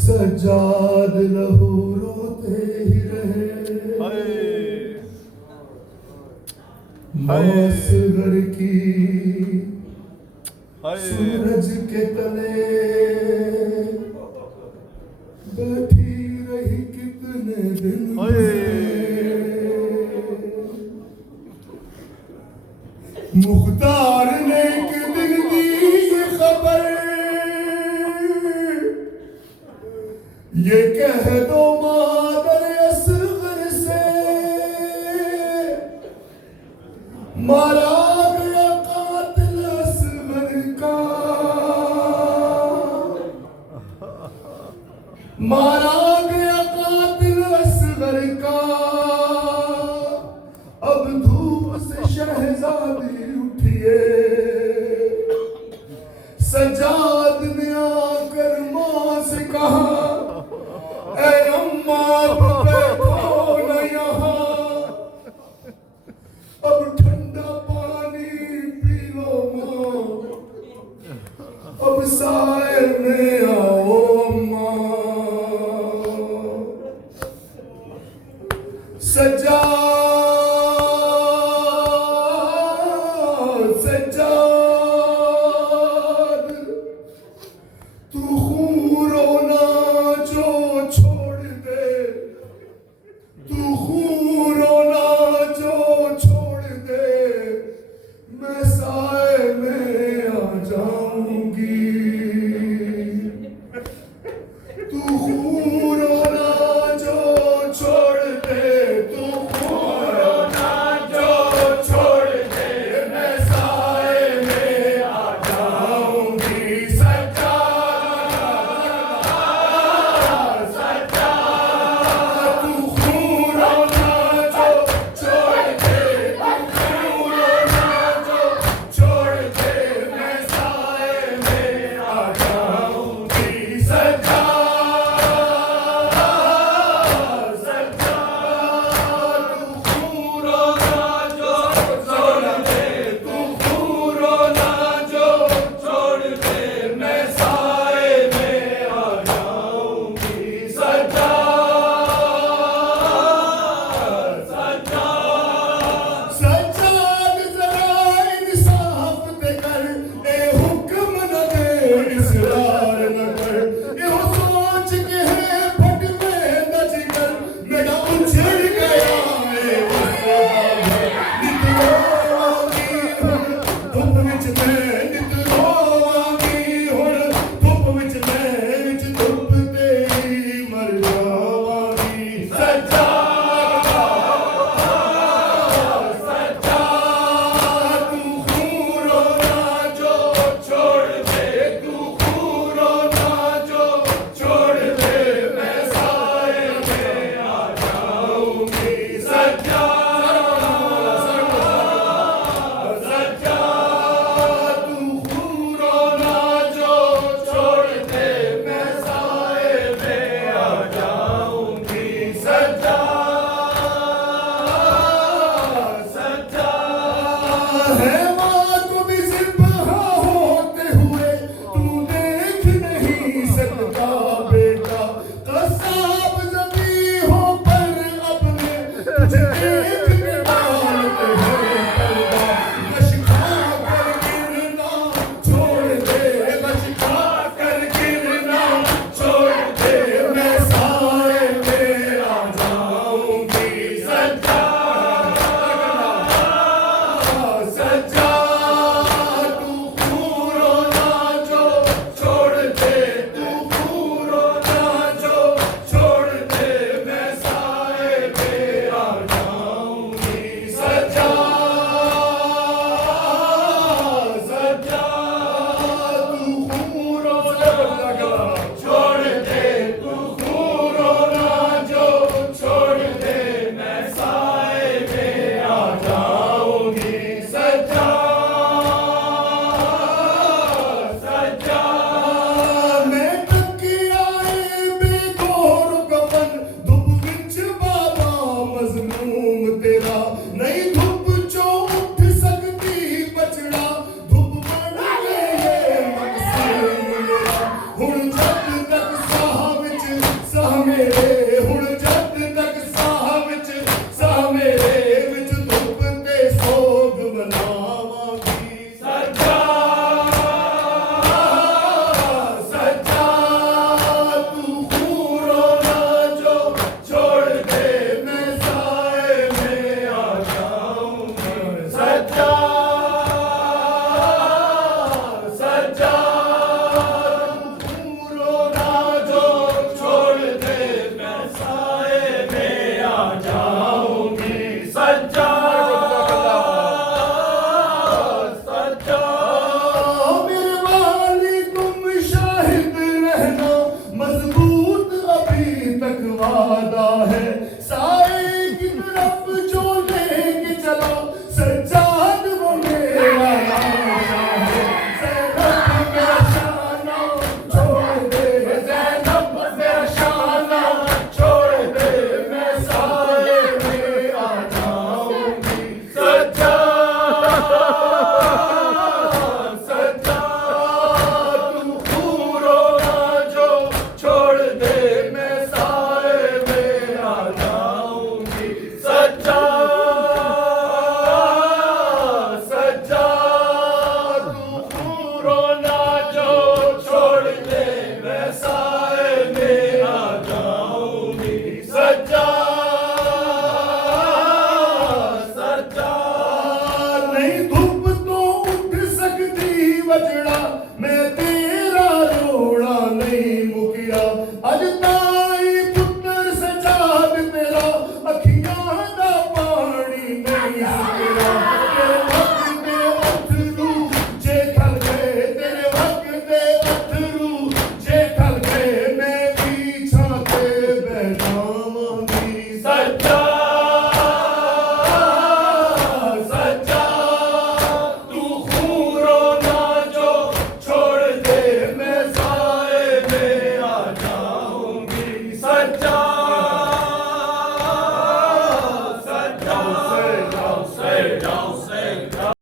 सजाद लहू रोते ही रहे, मौसगर की सूरज के तले बैठी रही कितने दिन मुख्तार ने के दिन दी ये खबर, ये कह दो मादर असगर से मारा गया कातिल असगर का, मारा गया कातिल असगर का। अब धूप से शहजादी उठिए, सजाद ने आकर मां से कहा, ऐ अम्मा बैठो न यहाँ, अब ठंडा पानी पी लो माँ, अब साए में आओ अम्मा। सजाद तू खून रोना जो छोड़ दे, तू खून रोना जो छोड़ दे, मैं साए में आ जाऊंगी। तू खून रोना जो छोड़ दे, तू खून रोना जो छोड़ दे, मैं साए में आ जाऊंगी। तू वजड़ा मैं तेरा रोड़ा नहीं मुकिया अज ताई पुत्र सजाद तेरा अखियां दा पानी नहीं सुकड़ा तेरे वक्त दे अथरू जे खल गए तेरे वक्त दे अथरू जे खल गए मैं पीछा ते बैठावांगी सच्चा सच्चा